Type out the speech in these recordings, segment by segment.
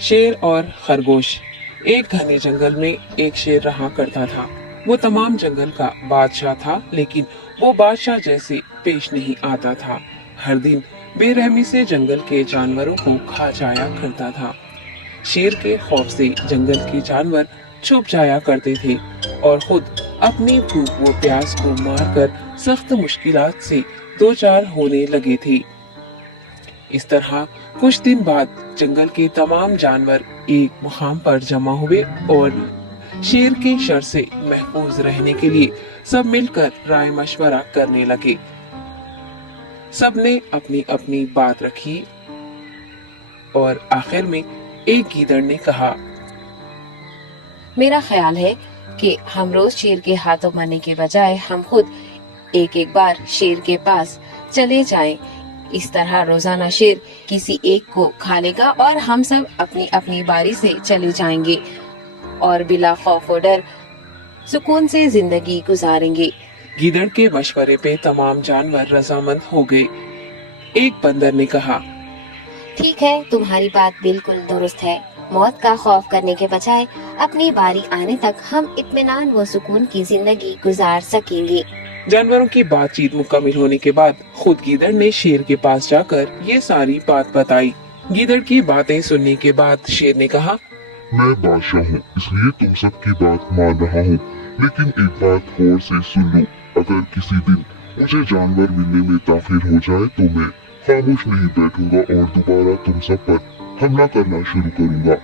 शेर और खरगोश। एक घने जंगल में एक शेर रहा करता था। वो तमाम जंगल का बादशाह था, लेकिन वो बादशाह जैसे पेश नहीं आता था। हर दिन बेरहमी से जंगल के जानवरों को खा जाया करता था। शेर के खौफ से जंगल के जानवर छुप जाया करते थे और खुद अपनी भूख व प्यास को मारकर सख्त मुश्किलात से दो चार होने लगे थे। इस तरह कुछ दिन बाद जंगल के तमाम जानवर एक मुकाम पर जमा हुए और शेर के शर से महफूज रहने के लिए सब मिलकर राय मशवरा करने लगे। सबने अपनी अपनी बात रखी और आखिर में एक गीदड़ ने कहा, मेरा ख्याल है कि हम रोज शेर के हाथों मरने के बजाय हम खुद एक एक बार शेर के पास चले जाएं। इस तरह रोजाना शेर किसी एक को खा लेगा और हम सब अपनी अपनी बारी से चले जाएंगे और बिला खौफ और डर सुकून से जिंदगी गुजारेंगे। गीदड़ के मशवरे पे तमाम जानवर रजामंद हो गए। एक बंदर ने कहा, ठीक है, तुम्हारी बात बिल्कुल दुरुस्त है। मौत का खौफ करने के बजाय अपनी बारी आने तक हम इत्मीनान व सुकून की जिंदगी गुजार सकेंगे। जानवरों की बातचीत मुकम्मल होने के बाद खुद गीदड़ ने शेर के पास जाकर ये सारी बात बताई। गीदड़ की बातें सुनने के बाद शेर ने कहा, मैं बादशाह हूँ, इसलिए तुम सबकी बात मान रहा हूँ, लेकिन एक बात गौर से सुन लो। अगर किसी दिन मुझे जानवर मिलने में ताखिर हो जाए तो मैं खामोश नहीं बैठूंगा और दोबारा तुम सब पर हमला करना शुरू करूंगा।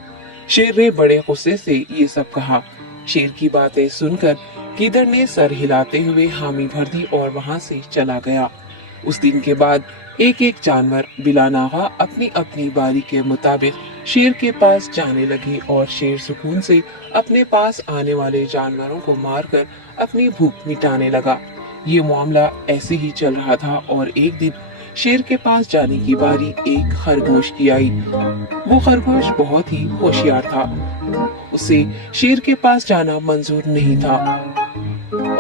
शेर ने बड़े गुस्से से ये सब कहा। शेर की बातें सुनकर गीदड़ ने सर हिलाते हुए हामी भर दी और वहाँ से चला गया। उस दिन के बाद एक एक जानवर बिला नागा अपनी अपनी बारी के मुताबिक शेर के पास जाने लगे और शेर सुकून से अपने पास आने वाले जानवरों को मारकर अपनी भूख मिटाने लगा। ये मामला ऐसे ही चल रहा था और एक दिन शेर के पास जाने की बारी एक खरगोश की आई। वो खरगोश बहुत ही होशियार था। उसे शेर के पास जाना मंजूर नहीं था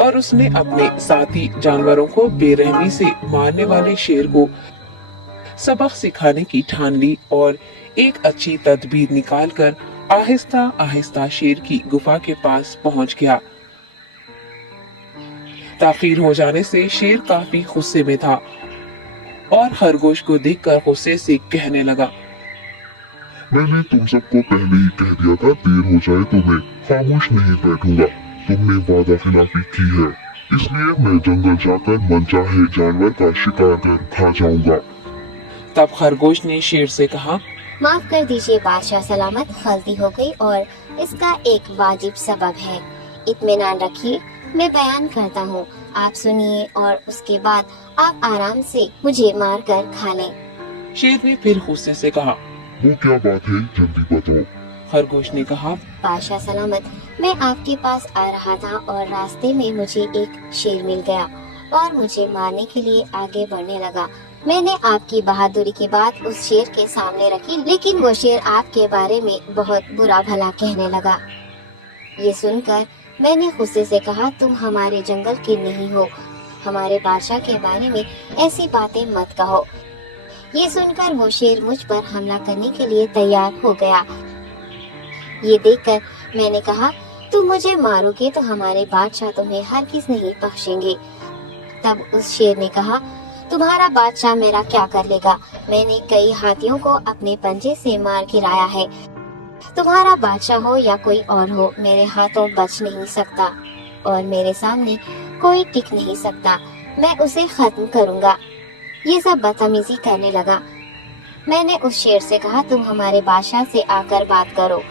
और उसने अपने साथी जानवरों को बेरहमी से मारने वाले शेर को सबक सिखाने की ठान ली और एक अच्छी तदबीर निकालकर आहिस्ता आहिस्ता शेर की गुफा के पास पहुंच गया। ताखीर हो जाने से शेर काफी गुस्से में था और खरगोश को देखकर गुस्से से कहने लगा, मैंने तुम सबको पहले ही कह दिया था, देर हो जाए तो मैं खामोश नहीं बैठूंगा। तुमने वादा खिलाफी की है, इसलिए मैं जंगल जाकर मनचाहे जानवर का शिकार कर खा जाऊंगा। तब खरगोश ने शेर से कहा, माफ कर दीजिए बादशाह सलामत, गलती हो गई और इसका एक वाजिब सबब है। इत्मीनान रखिए, मैं बयान करता हूँ, आप सुनिए और उसके बाद आप आराम से मुझे मार कर खा लें। शेर ने फिर गुस्से से कहा, वो क्या बात है, जल्दी बताओ। खरगोश ने कहा, बादशाह सलामत, मैं आपके पास आ रहा था और रास्ते में मुझे एक शेर मिल गया और मुझे मारने के लिए आगे बढ़ने लगा। मैंने आपकी बहादुरी की बात उस शेर के सामने रखी, लेकिन वो शेर आपके बारे में बहुत बुरा भला कहने लगा। ये सुनकर मैंने गुस्से से कहा, तुम हमारे जंगल के नहीं हो, हमारे बादशाह के बारे में ऐसी बातें मत कहो। ये सुनकर वो शेर मुझ पर हमला करने के लिए तैयार हो गया। ये देखकर मैंने कहा, तुम मुझे मारोगे तो हमारे बादशाह तुम्हें हरगिज़ नहीं बख्शेंगे। तब उस शेर ने कहा, तुम्हारा बादशाह मेरा क्या कर लेगा? मैंने कई हाथियों को अपने पंजे से मार गिराया है। तुम्हारा बादशाह हो या कोई और हो, मेरे हाथों बच नहीं सकता और मेरे सामने कोई टिक नहीं सकता। मैं उसे खत्म करूंगा। ये सब बदतमीजी करने लगा। मैंने उस शेर से कहा, तुम हमारे बादशाह से आकर बात करो।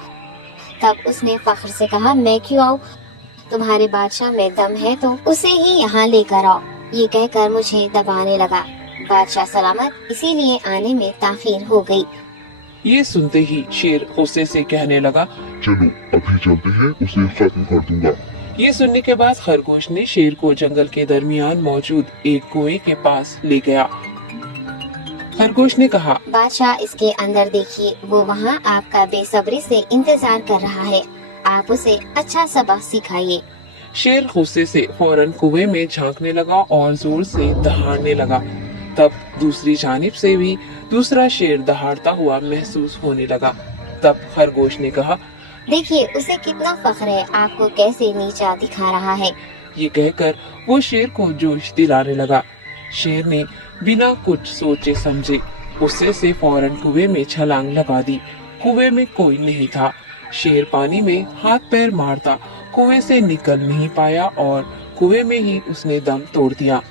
तब उसने फख्र से कहा, मैं क्यों आऊँ? तुम्हारे बादशाह में दम है तो उसे ही यहाँ लेकर आओ। ये कहकर मुझे दबाने लगा। बादशाह सलामत, इसीलिए आने में ताखीर हो गई। ये सुनते ही शेर गुस्से से कहने लगा, चलो अभी चलते हैं, उसे खत्म कर दूंगा। ये सुनने के बाद खरगोश ने शेर को जंगल के दरमियान मौजूद एक कुएं के पास ले गया। खरगोश ने कहा, बादशाह इसके अंदर देखिए, वो वहाँ आपका बेसब्री से इंतजार कर रहा है। आप उसे अच्छा सबक सिखाइए। शेर गुस्से से फौरन कुएं में झांकने लगा और जोर से दहाड़ने लगा। तब दूसरी जानिब से भी दूसरा शेर दहाड़ता हुआ महसूस होने लगा। तब खरगोश ने कहा, देखिए उसे कितना फख्र है, आपको कैसे नीचा दिखा रहा है। ये कहकर वो शेर को जोश दिलाने लगा। शेर ने बिना कुछ सोचे समझे गुस्से से फौरन कुएं में छलांग लगा दी। कुएं में कोई नहीं था। शेर पानी में हाथ पैर मारता कुएं से निकल नहीं पाया और कुएं में ही उसने दम तोड़ दिया।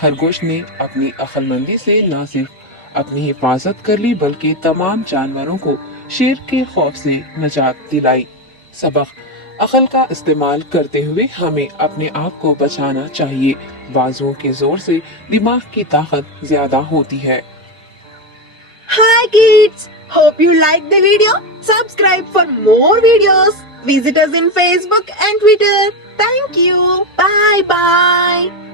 खरगोश ने अपनी अक्लमंदी से न सिर्फ अपनी हिफाजत कर ली बल्कि तमाम जानवरों को शेर के खौफ से निजात दिलाई। सबक, अक्ल का इस्तेमाल करते हुए हमें अपने आप को बचाना चाहिए। बाजुओं के जोर से दिमाग की ताकत ज्यादा होती है। Hi kids! Hope you liked the video. Subscribe for more videos. Visit us in Facebook and Twitter. Thank you. Bye bye.